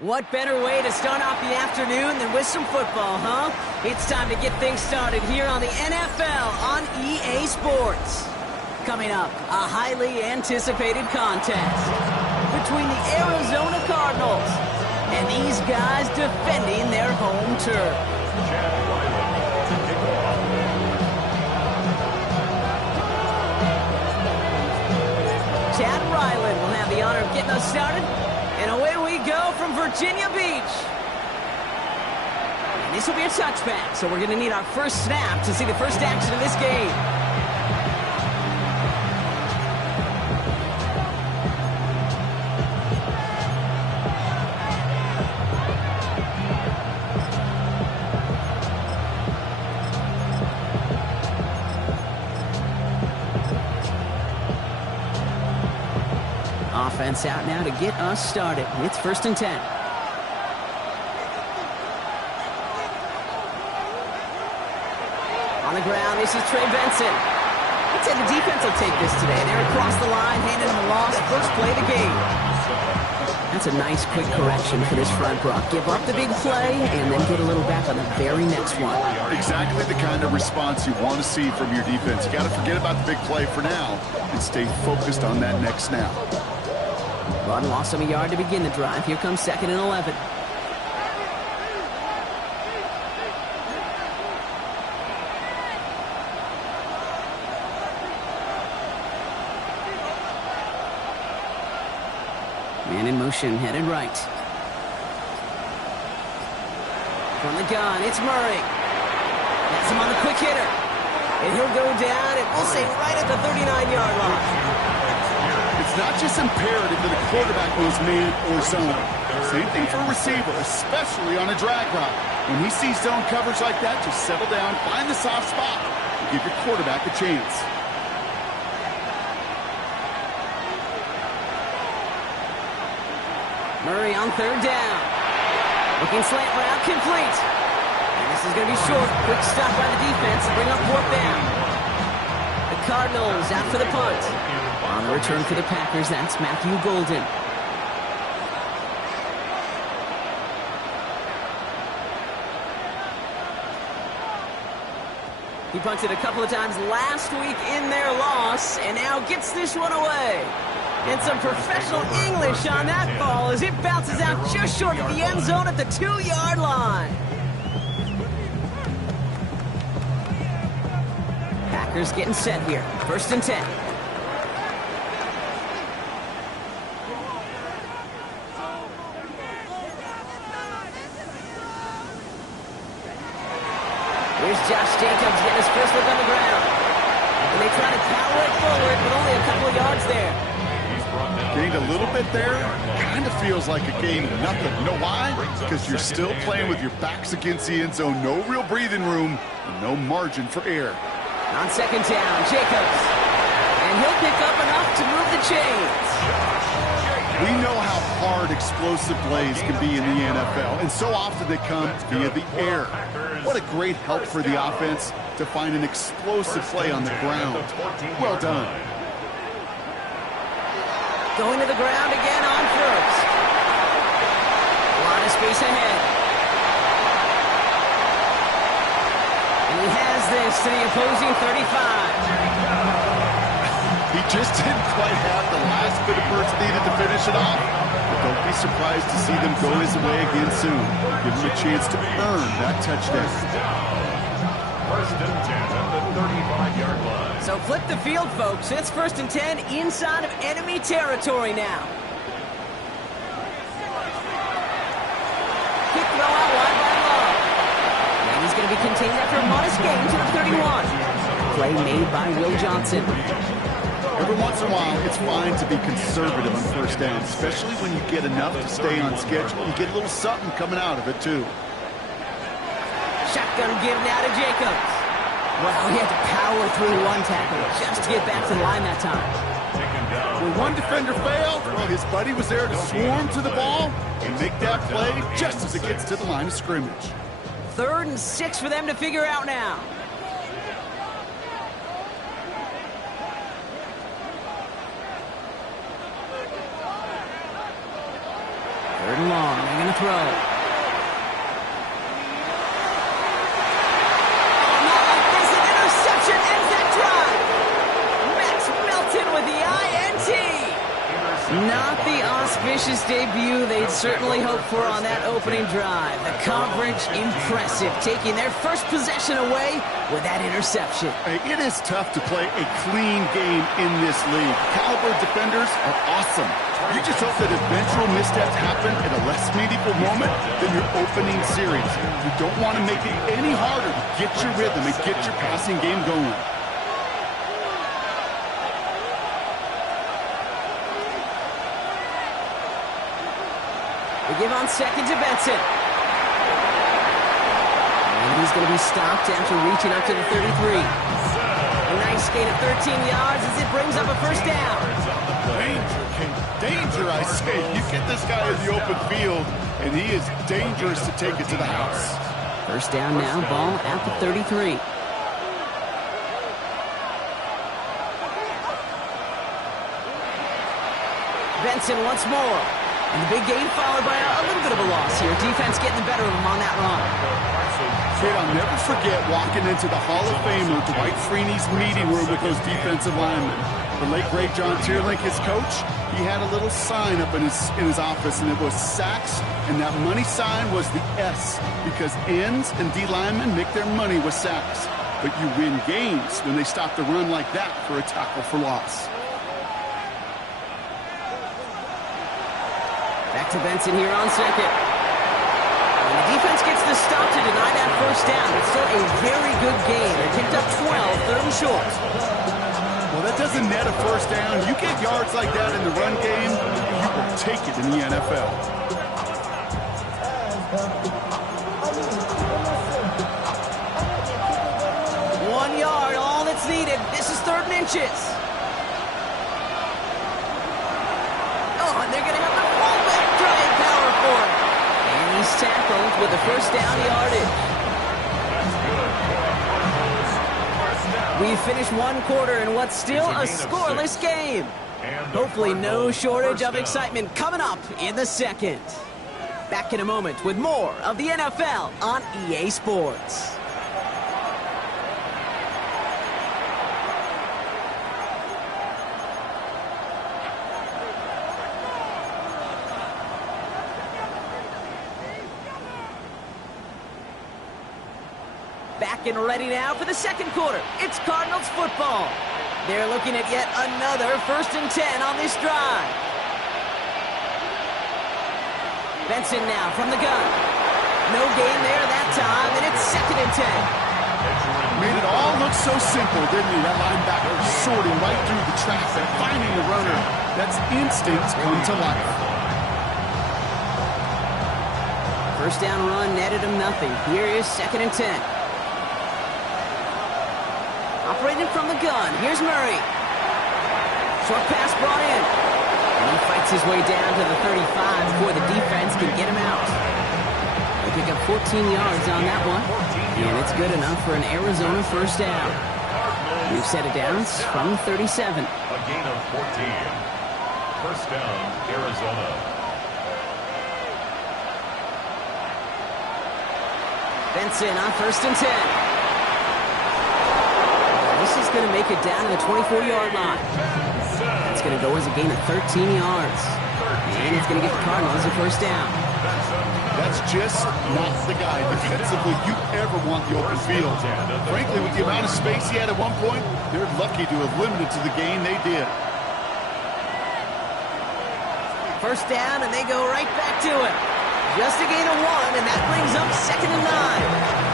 What better way to start off the afternoon than with some football, huh? It's time to get things started here on the NFL on EA Sports. Coming up, a highly anticipated contest between the Arizona Cardinals and these guys defending their home turf. Chad Ryland will have the honor of getting us started. And away we go from Virginia Beach. And this will be a touchback, so we're going to need our first snap to see the first action of this game. Offense out now to get us started. It's 1st and 10. On the ground, this is Trey Benson. I'd say the defense will take this today. They're across the line, handing them a loss. First play of the game. That's a nice quick correction for this front, Brock. Give up the big play and then get a little back on the very next one. Exactly the kind of response you want to see from your defense. You got to forget about the big play for now and stay focused on that next snap. Run lost him a yard to begin the drive. Here comes 2nd and 11. Man in motion, headed right. From the gun, it's Murray. That's him on the quick hitter. And he'll go down, and we'll say right at the 39-yard line. It's not just imperative that a quarterback knows man or zone. Same thing for a receiver, especially on a drag route. When he sees zone coverage like that, just settle down, find the soft spot, and give your quarterback a chance. Murray on 3rd down. Looking slant route, complete. And this is going to be short. Quick stop by the defense to bring up 4th down. The Cardinals out for the punt. On the return for the Packers, that's Matthew Golden. He punted a couple of times last week in their loss, and now gets this one away. And some professional English on that ball as it bounces out just short of the end zone at the 2-yard line. Packers getting set here. 1st and 10. Here's Josh Jacobs getting his first look on the ground. And they try to power it forward, but only a couple of yards there. Gained a little bit there. Kind of feels like a game of nothing. You know why? Because you're still playing with your backs against the end zone. No real breathing room and no margin for error. On 2nd down, Jacobs. And he'll pick up enough to move the chains. We know how hard explosive plays can be in the NFL, and so often they come via the air. What a great help for the offense to find an explosive play on the ground. Well done. Going to the ground again on 1st. A lot of space ahead. And he has this to the opposing 35. He just didn't quite have the last bit of burst needed to finish it off. But don't be surprised to see them go his way again soon. Give him a chance to earn that touchdown. 1st and 10 at the 35-yard line. So flip the field, folks. It's 1st and 10 inside of enemy territory now. Kick throw out wide by Love. And he's going to be contained after a modest gain to the 31. Play made by Will Johnson. Every once in a while, it's fine to be conservative on 1st down, especially when you get enough to stay on schedule. You get a little something coming out of it, too. Shotgun give now to Jacobs. Well, he had to power through one tackle just to get back to the line that time. When one defender failed, well, his buddy was there to swarm to the ball and make that play just as it gets to the line of scrimmage. 3rd and 6 for them to figure out now. throw. Not the auspicious debut they'd certainly hoped for on that opening drive. The coverage, impressive, taking their first possession away with that interception. Hey, it is tough to play a clean game in this league. Caliber defenders are awesome. You just hope that eventual missteps happen at a less meaningful moment than your opening series. You don't want to make it any harder to get your rhythm and get your passing game going. They give on second to Benson. And he's going to be stopped after reaching up to the 33. A nice gain of 13 yards as it brings up a first down. Danger, I say. You get this guy in the open field, and he is dangerous to take it to the house. First down now, ball at the 33. Benson once more. And the big gain followed by a little bit of a loss here. Defense getting the better of him on that run. Kid, I'll never forget walking into the Hall of Famer Dwight Freeney's meeting room with those defensive linemen. The late, great John Tierlink, his coach, he had a little sign up in his office, and it was sacks, and that money sign was the S, because ends and D linemen make their money with sacks. But you win games when they stop the run like that for a tackle for loss. Back to Benson here on second. And the defense gets the stop to deny that first down. It's still a very good game. They picked up 12, third and short. Well, that doesn't net a first down. You get yards like that in the run game, you will take it in the NFL. One yard, all that's needed. This is third and inches. Oh, and they're going to have the fullback trying power for it. And he's tackled with the first down yardage. We finished one quarter in what's still a scoreless game. Hopefully no shortage of excitement coming up in the second. Back in a moment with more of the NFL on EA Sports. Back and ready now for the second quarter. It's Cardinals football. They're looking at yet another 1st and 10 on this drive. Benson now from the gun. No gain there that time, and it's 2nd and 10. Made it all look so simple, didn't he? That linebacker sorting right through the traffic, finding the runner. That's instincts come to life. First down run netted him nothing. Here is 2nd and 10. Operating from the gun. Here's Murray. Short pass brought in. And he fights his way down to the 35 before the defense can get him out. They pick up 14 yards on that one. And it's good enough for an Arizona first down. We've set it down from 37. A gain of 14. First down, Arizona. Benson on 1st and 10. This is going to make it down to the 24-yard line. It's going to go as a gain of 13 yards. And it's going to get the Cardinals a first down. That's just not the guy defensively you ever want the open field. Frankly, with the amount of space he had at one point, they're lucky to have limited to the gain they did. First down, and they go right back to it. Just a gain of 1, and that brings up 2nd and 9.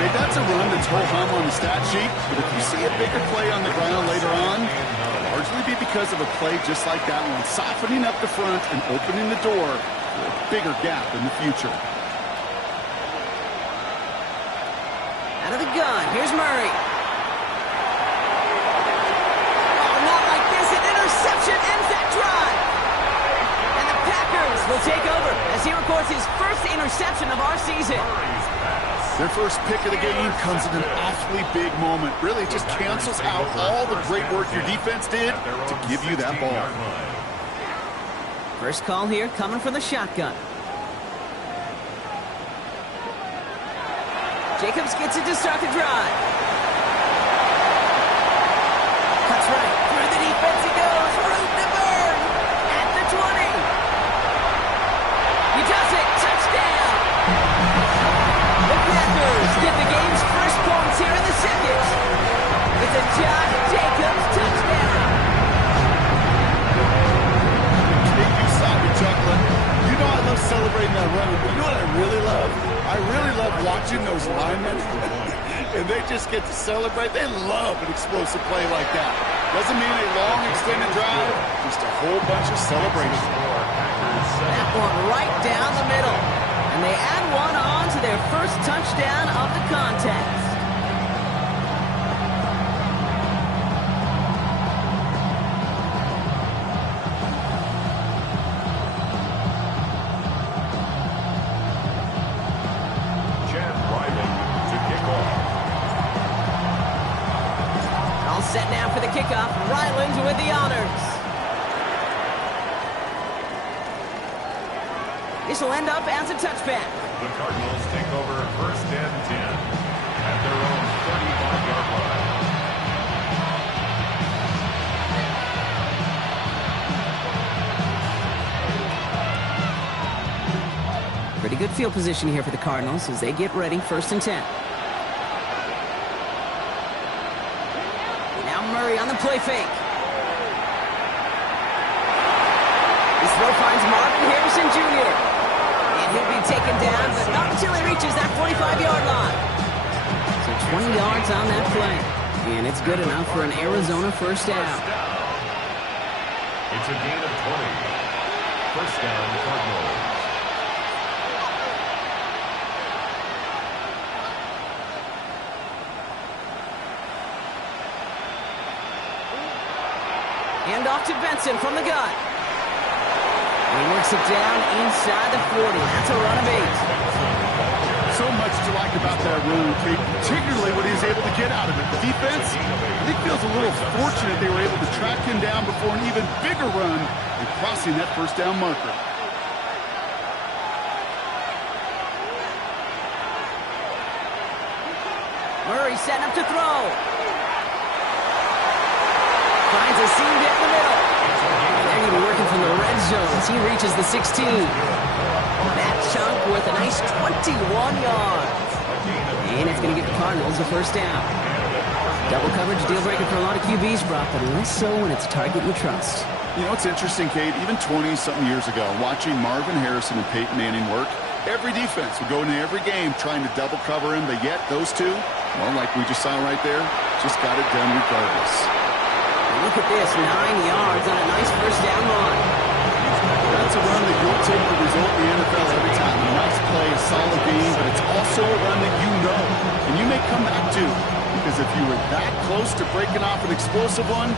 Hey, that's a run that's ho-hum on the stat sheet, but if you see a bigger play on the ground later on, it'll largely be because of a play just like that one, softening up the front and opening the door for a bigger gap in the future. Out of the gun, here's Murray. Oh, not like this, an interception ends that drive. And the Packers will take over as he records his first interception of our season. Their first pick of the game comes at an awfully big moment. Really just cancels out all the great work your defense did to give you that ball. First call here coming from the shotgun. Jacobs gets it to start the drive. Cuts right. Through the defense he goes. Root to burn. At the 20. He does it. Touchdown. The Packers get the game's first points here in the second. It's a Josh Jacobs touchdown. If you saw me chuckling, you know I love celebrating that run. But you know what I really love? I really love watching those linemen, and they just get to celebrate. They love an explosive play like that. Doesn't mean a long extended drive, just a whole bunch of celebration. That one right down the middle. And they add one on to their first touchdown of the contest. Set now for the kickoff. Ryland with the honors. This will end up as a touchback. The Cardinals take over first and 10 at their own 35-yard line. Pretty good field position here for the Cardinals as they get ready, first and 10. On the play fake. This throw finds Marvin Harrison Jr. And he'll be taken down, but not until he reaches that 45-yard line. So 20 yards on that play. And it's good enough for an Arizona first down. It's a gain of 20. First down, Cardinals. Hand off to Benson from the gun. He works it down inside the 40. That's a run of 8. So much to like about that run, Kate, particularly what he was able to get out of it. The defense, I think, feels a little fortunate they were able to track him down before an even bigger run and crossing that first down marker. Murray setting up to throw. Finds a seam down the middle. They're going to be working from the red zone as he reaches the 16. That chunk worth a nice 21 yards. And it's going to give the Cardinals a first down. Double coverage deal breaker for a lot of QBs, Brock, but less so when it's a target you trust. You know, it's interesting, Kate, even 20-something years ago, watching Marvin Harrison and Peyton Manning work, every defense would go into every game trying to double cover him, but yet those two, well, like we just saw right there, just got it done regardless. Look at this, 9 yards on a nice first down run. That's a run that you'll take the result in the NFL every time. A nice play, a solid game, but it's also a run that you know, and you may come back to, because if you were that close to breaking off an explosive one,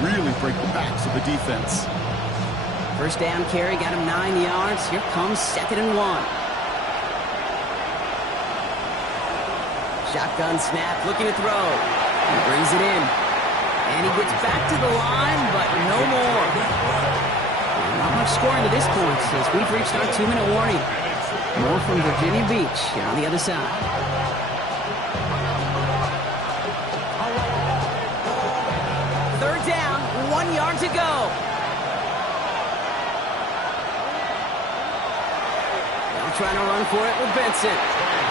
really break the backs of the defense. First down carry, got him 9 yards. Here comes 2nd and 1. Shotgun snap, looking to throw. He brings it in. And he gets back to the line, but no more. Not much scoring to this point since we've reached our 2-minute warning. More from Virginia Beach here on the other side. Third down, 1 yard to go. Now trying to run for it with Benson.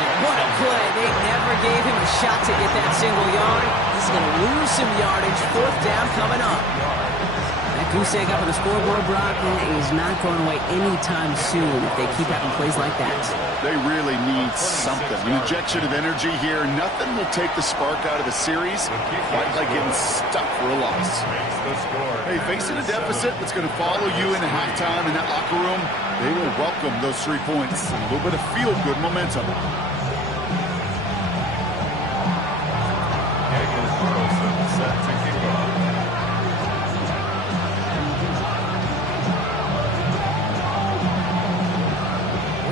What a play. They never gave him a shot to get that single yard. He's going to lose some yardage. Fourth down coming up. That goose egg up on the scoreboard, Brock, is not going away anytime soon if they keep having plays like that. They really need something. An injection of energy here. Nothing will take the spark out of the series quite like getting stuck for a loss. Hey, facing a deficit that's going to follow you into halftime in that locker room, they will welcome those 3 points and a little bit of feel-good momentum.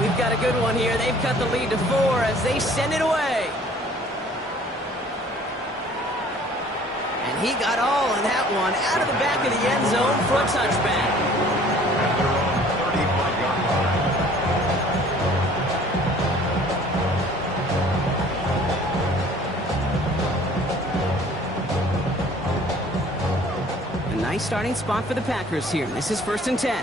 We've got a good one here. They've cut the lead to 4 as they send it away. And he got all of that one out of the back of the end zone for a touchback. Nice starting spot for the Packers here. This is 1st and 10. And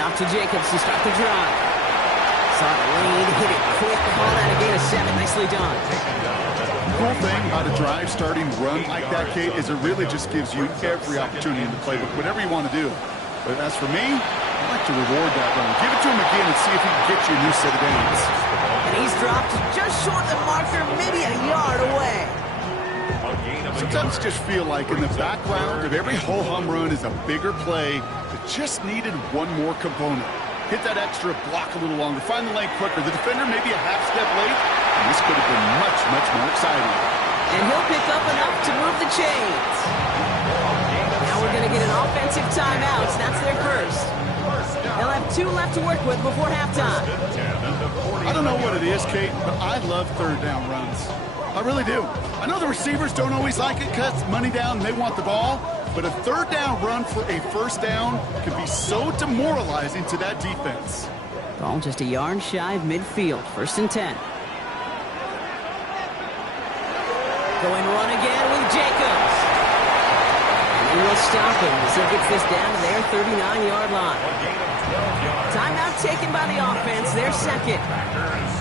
off to Jacobs to start the drive. Saw the lead, hit it quick, caught out a gain of 7. Nicely done. The cool thing about a drive starting run like that, Kate, is it really just gives you every opportunity in the playbook, whatever you want to do. But as for me, I'd like to reward that run. Give it to him again and see if he can get you a new set of downs. And he's dropped just short of the marker, maybe a yard away. Sometimes just feel like in the background of every ho-hum run is a bigger play that just needed one more component. Hit that extra block a little longer, find the lane quicker. The defender maybe a half step late, and this could have been much, much more exciting. And he'll pick up enough to move the chains. Now we're going to get an offensive timeout. That's their first. They'll have 2 left to work with before halftime. I don't know what it is, Kate, but I love third down runs. I really do. I know the receivers don't always like it because it's money down and they want the ball, but a third down run for a first down can be so demoralizing to that defense. Ball just a yard shy of midfield. 1st and 10. Going run again with Jacobs. And he will stop him as he gets this down to their 39-yard line. Timeout taken by the offense, their second.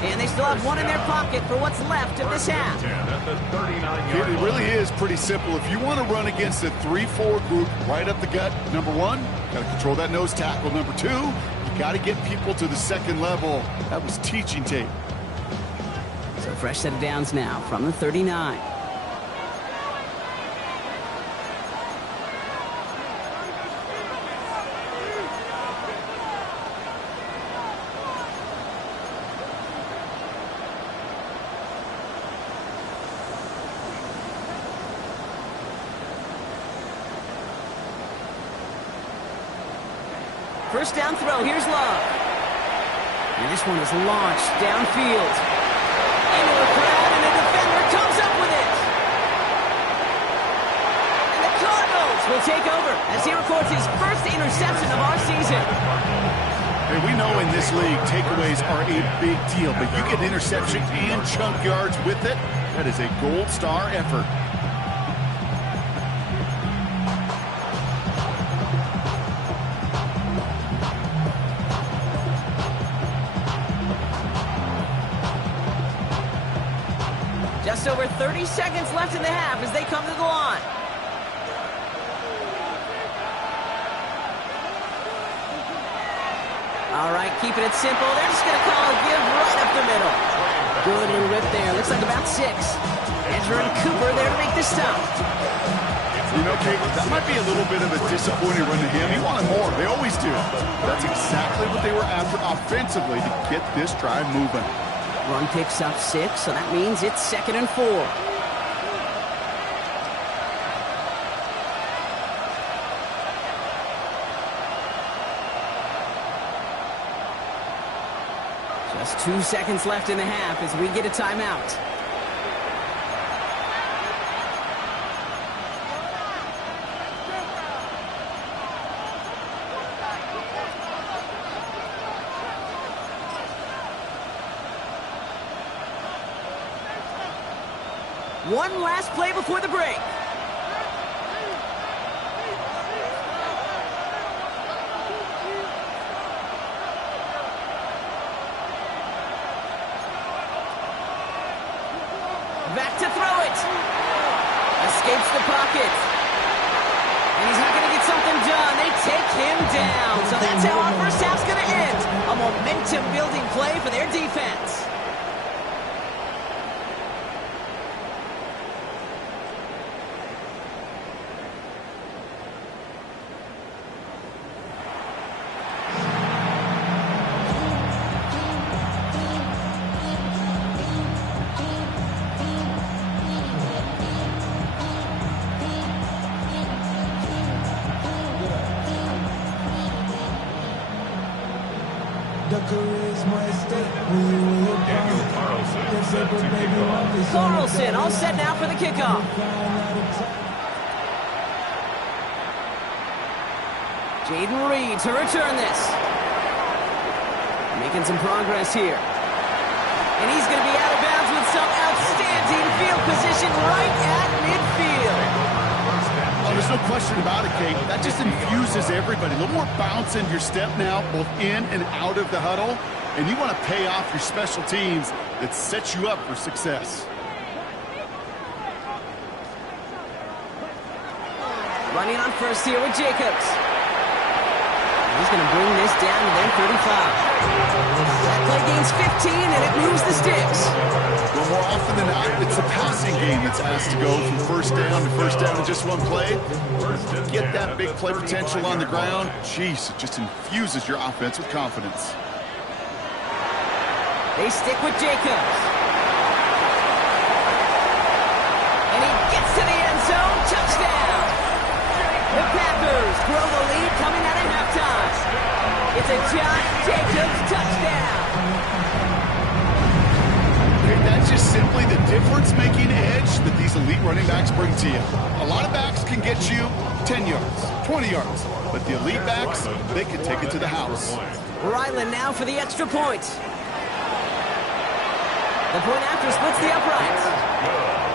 And they still have 1 in their pocket for what's left of this half. It really is pretty simple. If you want to run against a 3-4 group right up the gut, number 1, got to control that nose tackle. Number 2, you got to get people to the second level. That was teaching tape. So fresh set of downs now from the 39. First down throw, here's Love. And this one is launched downfield. Into the crowd, and the defender comes up with it. And the Cardinals will take over as he records his first interception of our season. Hey, we know in this league, takeaways are a big deal, but you get interception and chunk yards with it, that is a gold star effort. Just over 30 seconds left in the half as they come to the line. All right, keeping it simple. They're just going to call a give right up the middle. Good little rip there. Looks like about 6. Edger and Cooper there to make the stop. You know, Kate, that might be a little bit of a disappointing run to him. He wanted more. They always do. That's exactly what they were after offensively to get this drive moving. Run picks up 6, so that means it's 2nd and 4. Just 2 seconds left in the half as we get a timeout. One last play before the break. Back to throw it. Escapes the pocket. And he's not going to get something done. They take him down. So that's how our first half's going to end. A momentum-building play for their defense. Carlson all set now for the kickoff. Jaden Reed to return this. Making some progress here. And he's going to be out of bounds with some outstanding field position right at midfield. Oh, there's no question about it, Kate. That just infuses everybody. A little more bounce in your step now, both in and out of the huddle. And you want to pay off your special teams that sets you up for success. Running on first here with Jacobs. He's going to bring this down to their 35. That play gains 15, and it moves the sticks. Well, more often than not, it's the passing game that's asked to go from first down to first down in just one play. Get that big play potential on the ground. Jeez, it just infuses your offense with confidence. They stick with Jacobs. And he gets to the end zone. Touchdown. The Packers grow the lead coming out of halftime. It's a Josh Jacobs touchdown. Okay, that's just simply the difference-making edge that these elite running backs bring to you. A lot of backs can get you 10 yards, 20 yards, but the elite backs, they can take it to the house. Ryland now for the extra point. The point after splits the uprights.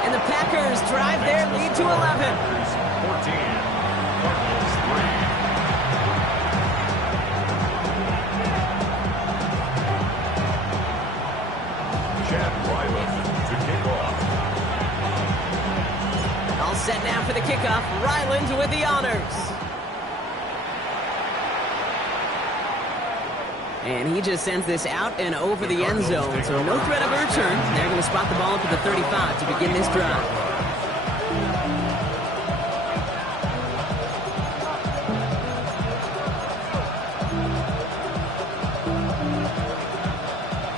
And the Packers drive their lead to 11. 14. Cardinals 3. Chad Ryland to kick off. All set now for the kickoff. Ryland with the honors. And he just sends this out and over the end zone. So no threat of a return. They're going to spot the ball up at the 35 to begin this drive.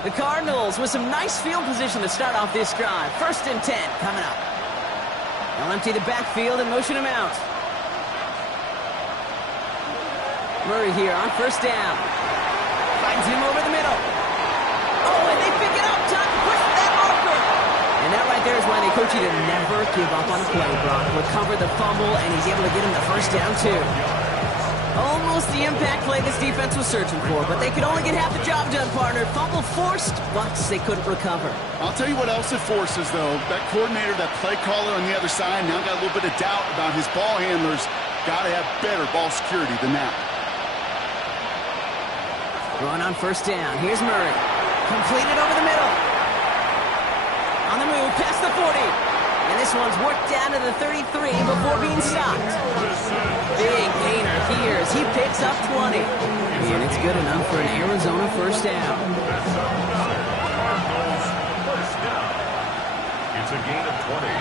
The Cardinals with some nice field position to start off this drive. 1st and 10 coming up. They'll empty the backfield and motion him out. Murray here on 1st down. Finds him over the middle. Oh, and they pick it up. Time to push that marker. And that right there is why they coach you to never give up on a play, Brock. Recover the fumble, and he's able to get him the 1st down, too. Almost the impact play this defense was searching for, but they could only get half the job done, partner. Fumble forced, but they couldn't recover. I'll tell you what else it forces, though. That coordinator, that play caller on the other side, now got a little bit of doubt about his ball handlers. Got to have better ball security than that. Going on 1st down. Here's Murray. Completed over the middle. On the move, past the 40. And this one's worked down to the 33 before being stopped. Big gainer here as he picks up 20. And it's good enough for an Arizona 1st down. Cardinals 1st down. It's a gain of 20.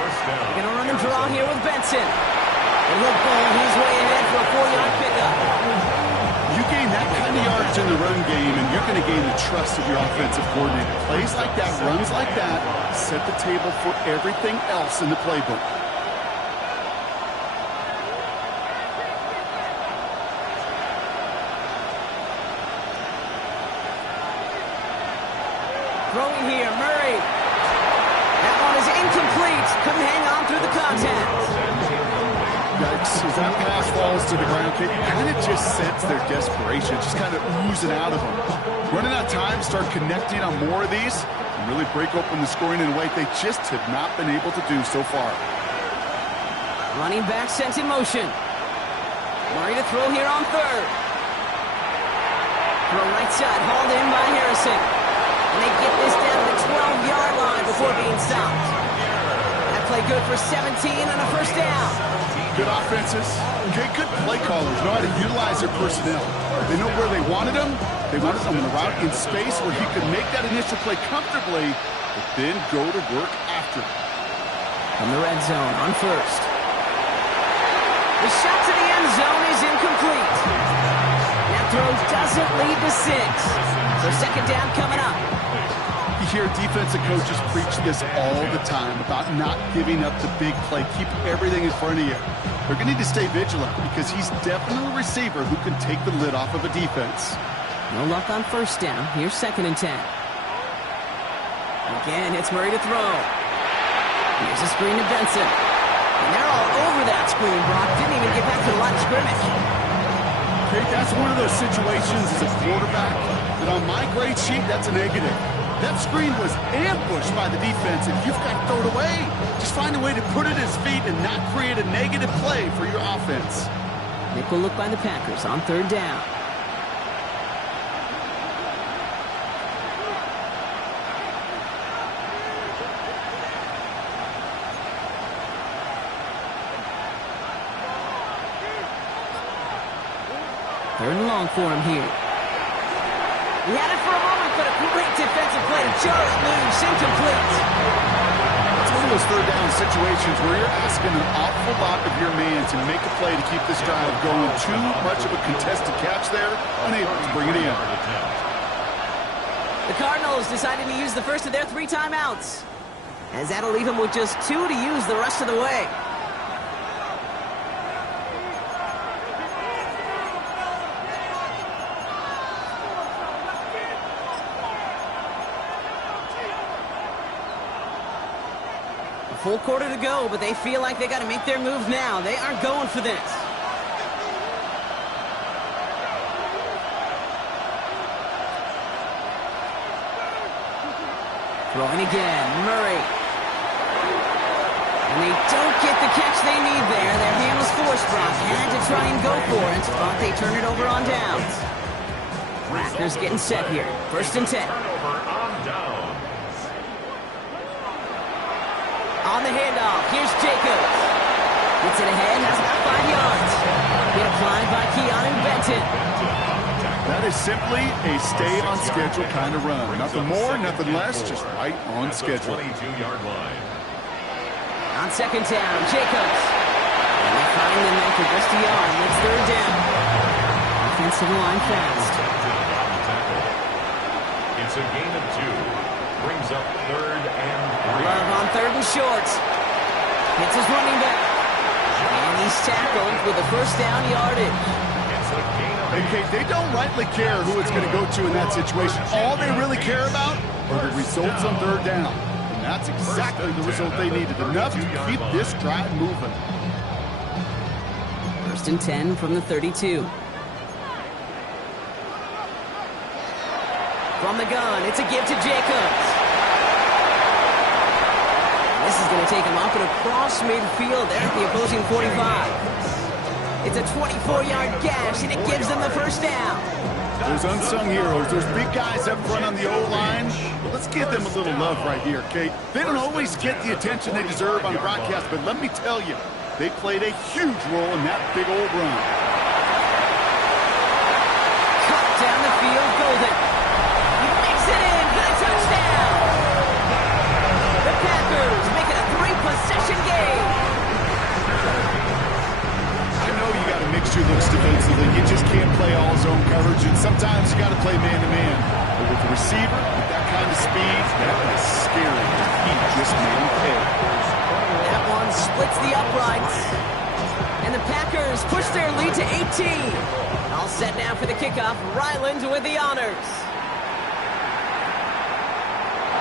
1st down. They're going to run and draw here with Benson. And he'll bowl his way ahead for a 4-yard pickup. You gain that kind of yards in the run game, and you're going to gain the trust of your offensive coordinator. Plays like that, runs like that, set the table for everything else in the playbook. Throwing here, Murray. That one is incomplete. Couldn't hang on through the contact. Yikes, as that pass falls to the ground, you kind of just sense their desperation, just kind of oozing out of them. Running out of time, start connecting on more of these, and really break open the scoring in a way they just have not been able to do so far. Running back sent in motion. Murray to throw here on 3rd. Throw right side, hauled in by Harrison. And they get this down to the 12-yard line before being stopped. That play good for 17 and a 1st down. Good offenses, okay, good play callers, know how to utilize their personnel. They know where they wanted them. They wanted them on the route in space where he could make that initial play comfortably, but then go to work after. From the red zone on 1st. The shot to the end zone is incomplete. That throw doesn't lead to 6. So 2nd down coming up. You hear defensive coaches preach this all the time about not giving up the big play. Keep everything in front of you. They're going to need to stay vigilant because he's definitely a receiver who can take the lid off of a defense. No luck on 1st down. Here's 2nd and 10. Again, it's Murray to throw. Here's a screen to Benson. And they're all over that screen, Brock. Didn't even get back to the line of scrimmage. Okay, that's one of those situations as a quarterback that on my grade sheet, that's a negative. That screen was ambushed by the defense, and you've got to throw it away. Just find a way to put it at his feet and not create a negative play for your offense. Nickel look by the Packers on 3rd down. Third and long for him here. He had it for a moment, but a great defensive play. Just loose, incomplete. It's one of those 3rd down situations where you're asking an awful lot of your man to make a play to keep this drive going. Too much of a contested catch there, unable to bring it in. The Cardinals decided to use the first of their 3 timeouts, as that'll leave them with just 2 to use the rest of the way. Full quarter to go, but they feel like they got to make their move now. They aren't going for this. Throwing again, Murray. And they don't get the catch they need there. Their hand was forced, Brock. Had to try and go for it, but they turn it over on downs. Packers getting set here. 1st and 10. On the handoff, here's Jacobs. Gets it ahead, has about 5 yards. Get applied by Keanu Benton. That is simply a stay-on-schedule kind of run. Nothing more, nothing less, just right on schedule. 22-yard line. On 2nd down, Jacobs. And they find them after just a yard. That's 3rd down. Offensive line fast. It's a gain of 2. Brings up 3rd and 3. Love on 3rd and short. Hits his running back. And he's tackled with a 1st down yardage. It's a gain of 8. Hey, Kate, they don't rightly care who it's going to go to in that situation. All they really care about are the results on 3rd down. And that's exactly the result they needed. Enough to keep this drive moving. 1st and 10 from the 32. From the gun, it's a give to Jacobs. This is going to take him up and across midfield there at the opposing 45. It's a 24-yard gash, and it gives them the 1st down. Those unsung heroes, those big guys up front on the O-line, well, let's give them a little love right here, Kate. They don't always get the attention they deserve on broadcast, but let me tell you, they played a huge role in that big old run. Cut down the field, Golden. He makes it in for the touchdown. The Packers make it a 3-possession game. I know you got to mix your looks defensively. You just can't play all zone coverage, and sometimes you got to play man-to-man. But with the receiver, with that kind of speed, that is scary. He just made him pay. That one splits the uprights. And the Packers push their lead to 18. All set now for the kickoff. Ryland with the honors.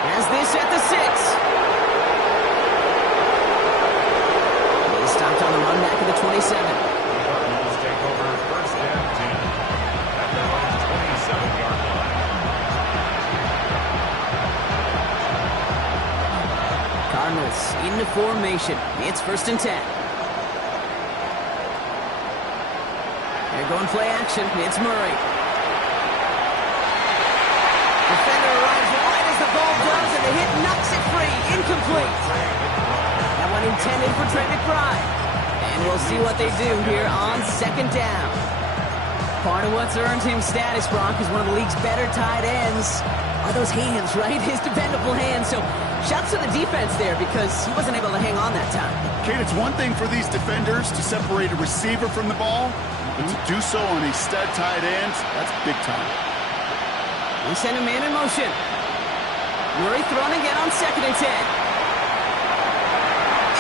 As this at the 6. He stopped on the run back at the 27. Cardinals take over 1st and 10 at their own 27-yard line. Cardinals into formation. It's 1st and 10. They're going play action. It's Murray. Defender arrives right as the ball does, and the hit knocks it free. Incomplete. That one intended for Trey McBride. And we'll see what they do here on 2nd down. Part of what's earned him status, Brock, is one of the league's better tight ends. Are those hands, right? His dependable hands. So shouts to the defense there because he wasn't able to hang on that time. Kate, it's one thing for these defenders to separate a receiver from the ball, but to do so on a stud tight end, that's big time. We send a man in motion. Murray thrown again on 2nd and 10.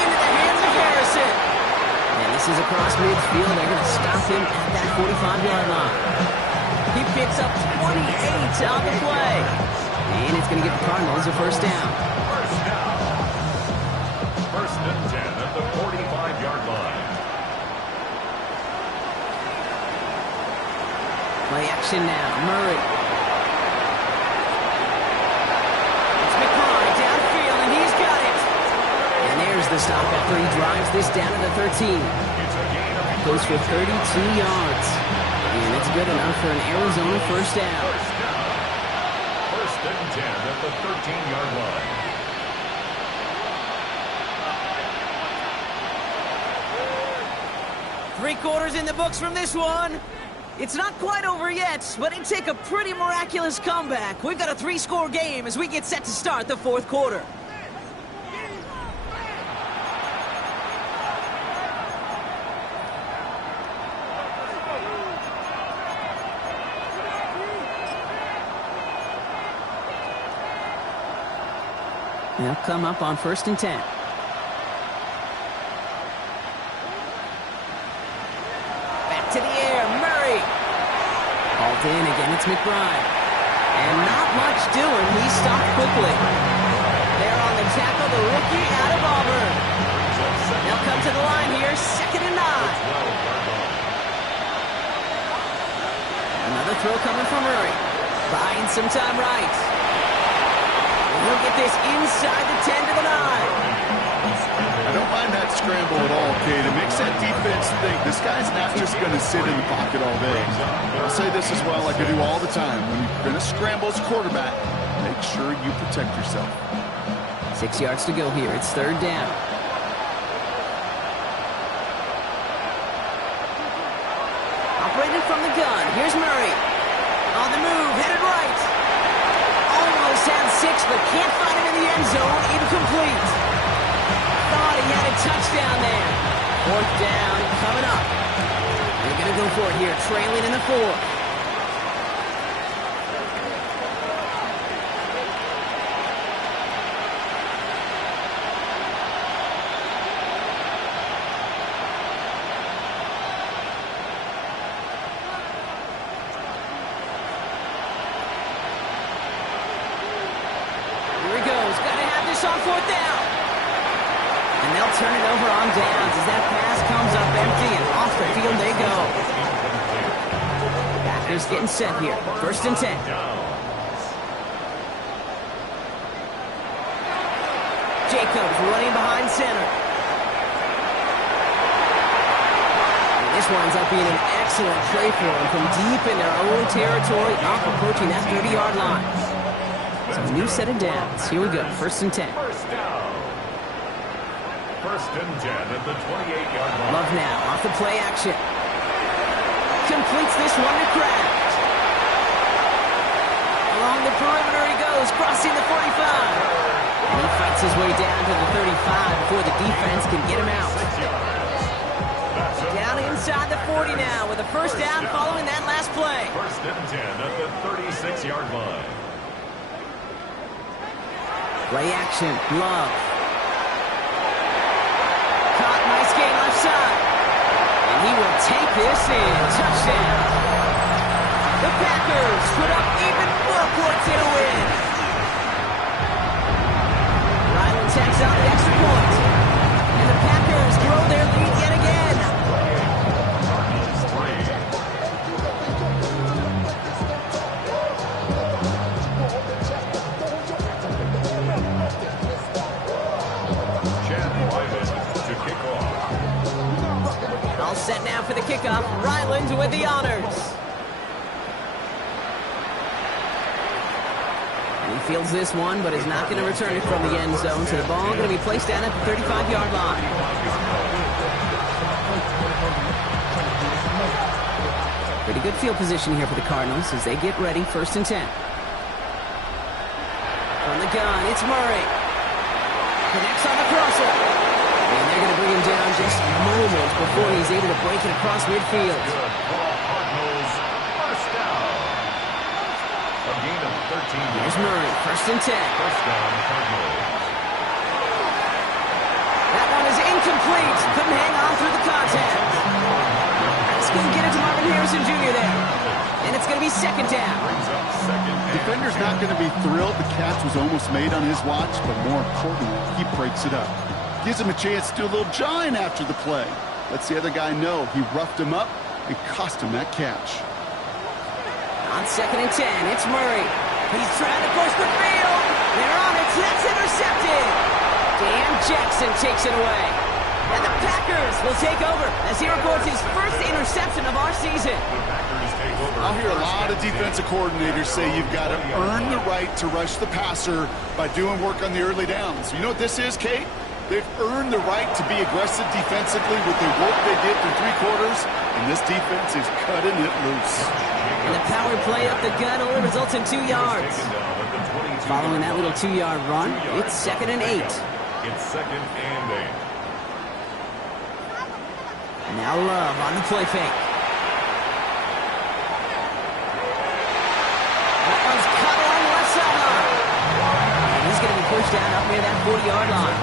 Into the hands of Harrison. And this is across midfield. They're going to stop him at that 45-yard line. He picks up 28 on the play. And it's going to give the Cardinals a 1st down. 1st and 10 at the 45-yard line. Play action now. Murray. the stop after he drives this down to the 13. That goes for 32 yards. And it's good enough for an Arizona first down. First and 10 at the 13-yard line. Three quarters in the books from this one. It's not quite over yet, but it'd take a pretty miraculous comeback. We've got a 3-score game as we get set to start the fourth quarter. They'll come up on first and 10. To the air, Murray. Hauled in again, it's McBride. And not much doing, he stopped quickly. There on the tackle, the rookie out of Auburn. They'll come to the line here, 2nd and 9. Another throw coming from Murray. Buying some time right. He'll get this inside the 10 to the 9. I don't mind that scramble at all, Kate. It makes that defense think this guy's not just going to sit in the pocket all day. I'll say this as well, like I do all the time. When you're going to scramble as quarterback, make sure you protect yourself. 6 yards to go here. It's 3rd down. Operating from the gun. Here's Murray. On the move, headed right. Almost had 6, but can't find him in the end zone. Incomplete. Thought he had a touchdown there. 4th down coming up. They're going to go for it here, trailing in the 4th. Here he goes. Got to have this on 4th down. And they'll turn it over on downs as that pass comes up empty, and off the field they go. Packers getting set here. 1st and 10. Jacobs running behind center. And this winds up being an excellent play for them from deep in their own territory, up approaching that 30-yard line. So a new set of downs. Here we go. 1st and 10. First down. First and 10 at the 28-yard line. Love now, off the play action. Completes this one to Kraft. Along the perimeter he goes, crossing the 45. And he fights his way down to the 35 before the defense can get him out. Down inside the 40 now with a first down following that last play. First and 10 at the 36-yard line. Play action, Love. Caught, nice gain left side. And he will take this in. Touchdown. The Packers put up even more points in a win. Ryland tacks on the extra point. And the Packers grow their lead yet again. All set now for the kickoff. Ryland with the honors. And he fields this one, but is not going to return it from the end zone. So the ball going to be placed down at the 35-yard line. Pretty good field position here for the Cardinals as they get ready. 1st and 10. From the gun, it's Murray. Connects on the crosser. And they're going to bring him down just moments before he's able to break it across midfield. Cardinals first down. A gain of 13. Here's Murray, 1st and 10. First down, Cardinals. That one is incomplete. Couldn't hang on through the contact. Couldn't get it to Marvin Harrison Jr. there. And it's going to be 2nd down. Defender's not going to be thrilled the catch was almost made on his watch, but more importantly, he breaks it up. Gives him a chance to do a little jawing after the play. Lets the other guy know he roughed him up and cost him that catch. On 2nd and 10, it's Murray. He's trying to push the field. They're on it. That's intercepted. Dan Jackson takes it away. And the Packers will take over as he records his first interception of our season. I'll hear a lot of defensive coordinators say you've got to earn the right to rush the passer by doing work on the early downs. You know what this is, Kate? They've earned the right to be aggressive defensively with the work they did through 3 quarters, and this defense is cutting it loose. And the power play up the gut only results in 2 yards. Following that little 2-yard run, it's 2nd and 8. It's 2nd and 8. Now Love on the play fake. That one's cut along the left sideline. And he's going to be pushed down up near that 40-yard line.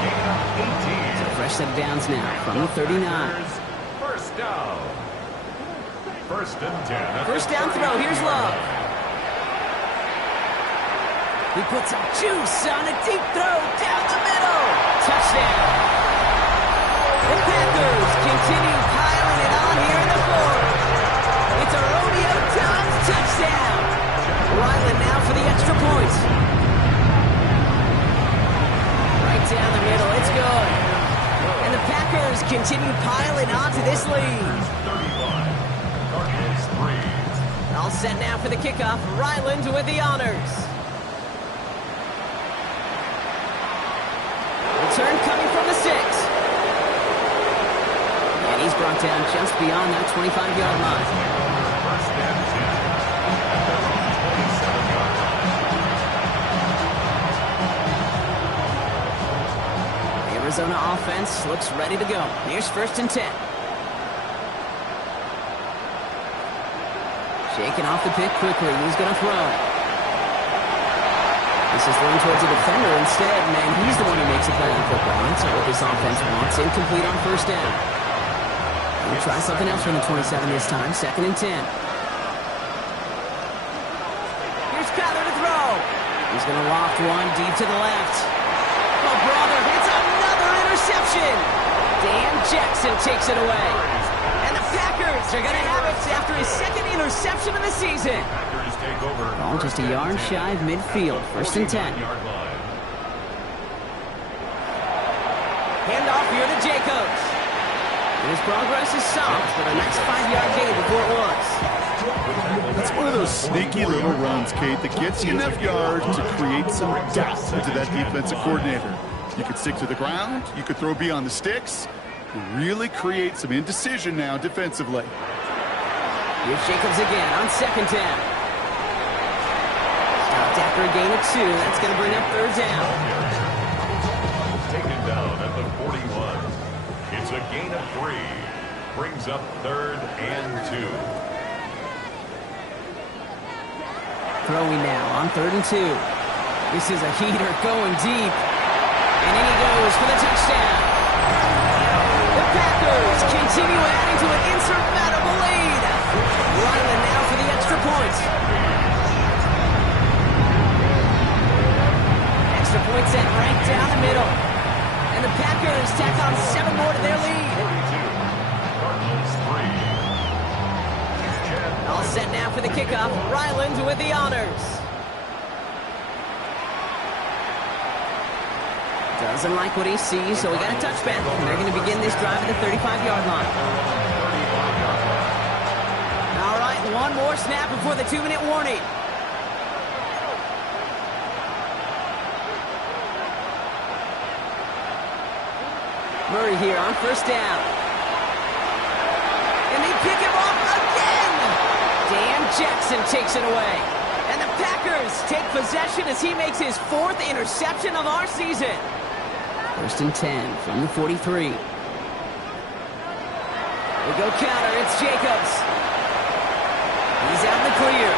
So fresh set of downs now from the 39. First down. 1st and 10. First down throw. Here's Love. He puts some juice on a deep throw down the middle. Touchdown. The Packers continue piling it on here in the 4th. It's a rodeo times touchdown. Ryland now for the extra point. Right down the middle. It's good. And the Packers continue piling on to this lead. 35. Cardinals 3. All set now for the kickoff. Ryland with the honors. Return coming from the 6. And he's brought down just beyond that 25-yard line. 1st and 10. Arizona offense looks ready to go. Here's 1st and 10. Shaking off the pick quickly. He's going to throw. This is thrown towards a defender instead, and he's the one who makes a play on football. That's not what this offense wants. Incomplete on 1st down. We'll try something else from the 27 this time. 2nd and 10. Here's Kyler to throw. He's going to loft one deep to the left. Oh, brother, it's another interception. Dan Jackson takes it away. And the Packers are going to have it after his 2nd interception of the season. Packers take over. Ball just a yard shy of midfield. 1st and 10. Handoff here to Jacobs. And his progress is soft, but a nice 5-yard gain before it was. That's one of those sneaky little runs, Kate, that gets you enough yards to create some doubt into that defensive coordinator. You could stick to the ground. You could throw beyond the sticks. Really create some indecision now defensively. Here's Jacobs again on 2nd down. Stopped after a gain of 2. That's going to bring up 3rd down. Taken down at the 41. It's a gain of 3. Brings up 3rd and 2. Throwing now on 3rd and 2. This is a heater going deep. And in he goes for the touchdown. The Packers continue adding to an insurmountable lead. Ryland now for the extra point. Extra point set right down the middle. And the Packers tack on 7 more to their lead. Cardinals 3. All set now for the kickoff. Ryland with the honors. Doesn't like what he sees, so we got a touchback. And they're going to begin this drive at the 35-yard line. All right, one more snap before the 2-minute warning. Murray here on 1st down. And they pick him off again. Dan Jackson takes it away. And the Packers take possession as he makes his 4th interception of our season. 1st and 10 from the 43. We go counter. It's Jacobs. He's out in the clear.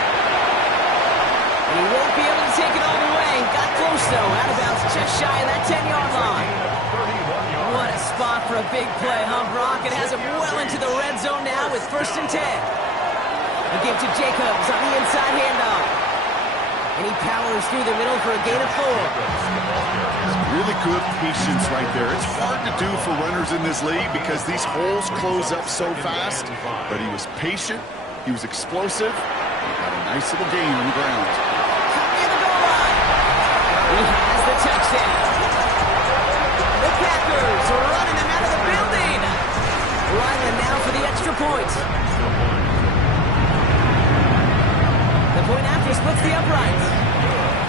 And he won't be able to take it all the way. Got close, though. Out of bounds just shy of that 10-yard line. What a spot for a big play, huh, Brock? It has him well into the red zone now with 1st and 10. A give to Jacobs on the inside handoff. And he powers through the middle for a gain of 4. Really good patience right there. It's hard to do for runners in this league because these holes close up so fast. But he was patient. He was explosive. He got a nice little gain on the ground. Coming in the goal line. He has the touchdown. Packers running them out of the building. Ryland now for the extra point. The point after splits the uprights.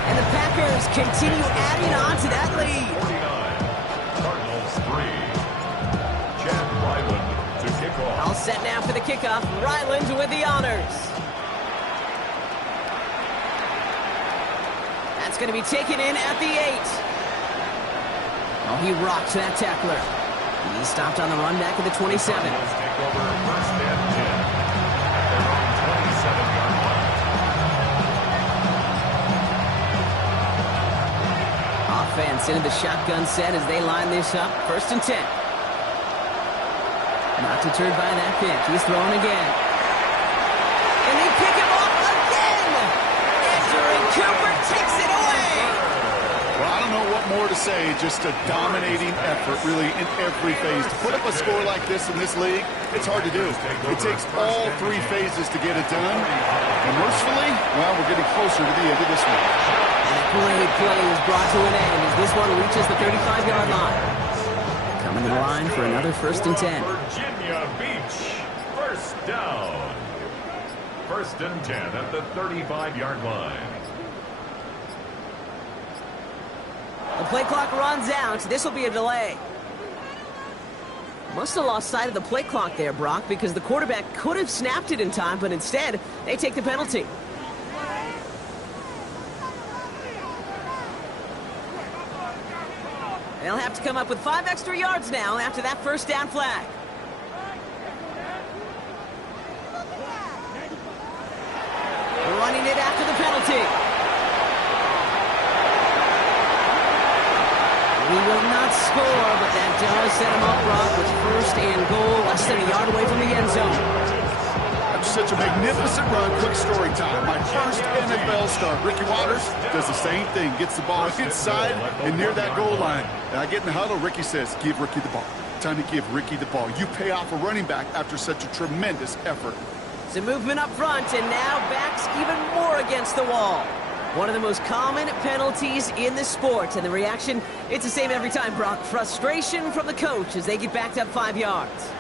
And the Packers continue adding on to that lead. 49. Cardinals 3. Chad Ryland to kick off. All set now for the kickoff. Ryland with the honors. That's going to be taken in at the 8. Oh, he rocked that tackler. He stopped on the run back at the 27. Cardinals take over first and 10 at their own 27-yard line. Offense into the shotgun set as they line this up. First and 10. Not deterred by that pitch. He's throwing again. And they pick him off again! Andrew Cooper takes it away! Well, I don't know what more to say. Just a dominating effort, really, in every phase. To put up a score like this in this league, it's hard to do. It takes all 3 phases to get it done. And mercifully, well, we're getting closer to the end of this one. And a great play is brought to an end as this one reaches the 35-yard line. Coming to the line for another first and 10. Virginia Beach, first down. First and 10 at the 35-yard line. The play clock runs out. This will be a delay. Must have lost sight of the play clock there, Brock, because the quarterback could have snapped it in time, but instead, they take the penalty. They'll have to come up with 5 extra yards now after that first down flag. Running it after the penalty. He will not score, but that does set him up, Brock, with first and goal, less than a yard away from the end zone. That's such a magnificent run. Quick story time. My first NFL start. Ricky Waters does the same thing. Gets the ball inside and near that goal line. And I get in the huddle. Ricky says, give Ricky the ball. Time to give Ricky the ball. You pay off a running back after such a tremendous effort. Some movement up front, and now backs even more against the wall. One of the most common penalties in the sport, and the reaction, it's the same every time, Brock. Frustration from the coach as they get backed up 5 yards.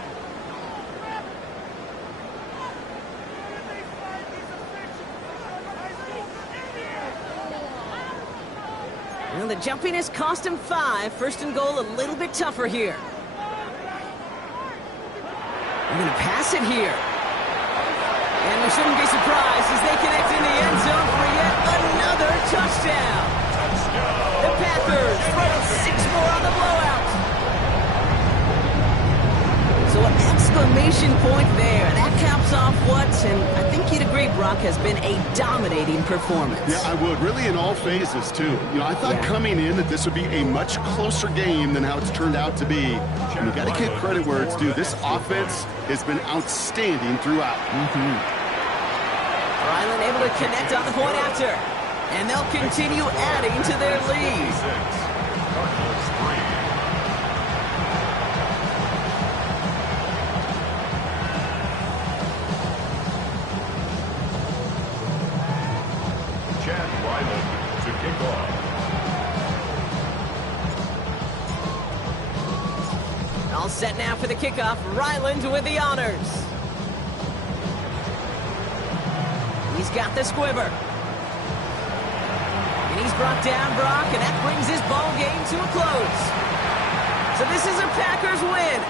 Well, the jumpiness cost him 5. First and goal, a little bit tougher here. They're going to pass it here. And we shouldn't be surprised as they connect in the end zone for yet another touchdown. The Packers throw 6 more on the blowout. So an exclamation point there. That caps off what, and I think you'd agree, Brock, has been a dominating performance. Yeah, I would. Really in all phases, too. You know, I thought coming in that this would be a much closer game than how it's turned out to be. And you got to give credit where it's due. This offense has been outstanding throughout. Ryland able to connect on the point after. And they'll continue adding to their lead. Cardinals 3. Chad Ryland to kick off. All set now for the kickoff. Ryland with the honors. He's got the squibber. And he's brought down, Brock, and that brings his ball game to a close. So this is a Packers win.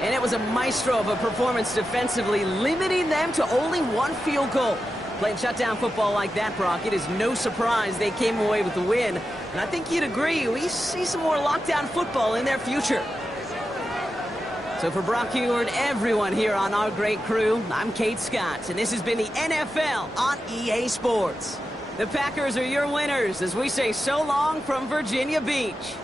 And it was a maestro of a performance defensively, limiting them to only 1 field goal. Playing shutdown football like that, Brock, it is no surprise they came away with the win. And I think you'd agree, we see some more lockdown football in their future. So for Brock Huard, everyone here on our great crew, I'm Kate Scott, and this has been the NFL on EA Sports. The Packers are your winners as we say so long from Virginia Beach.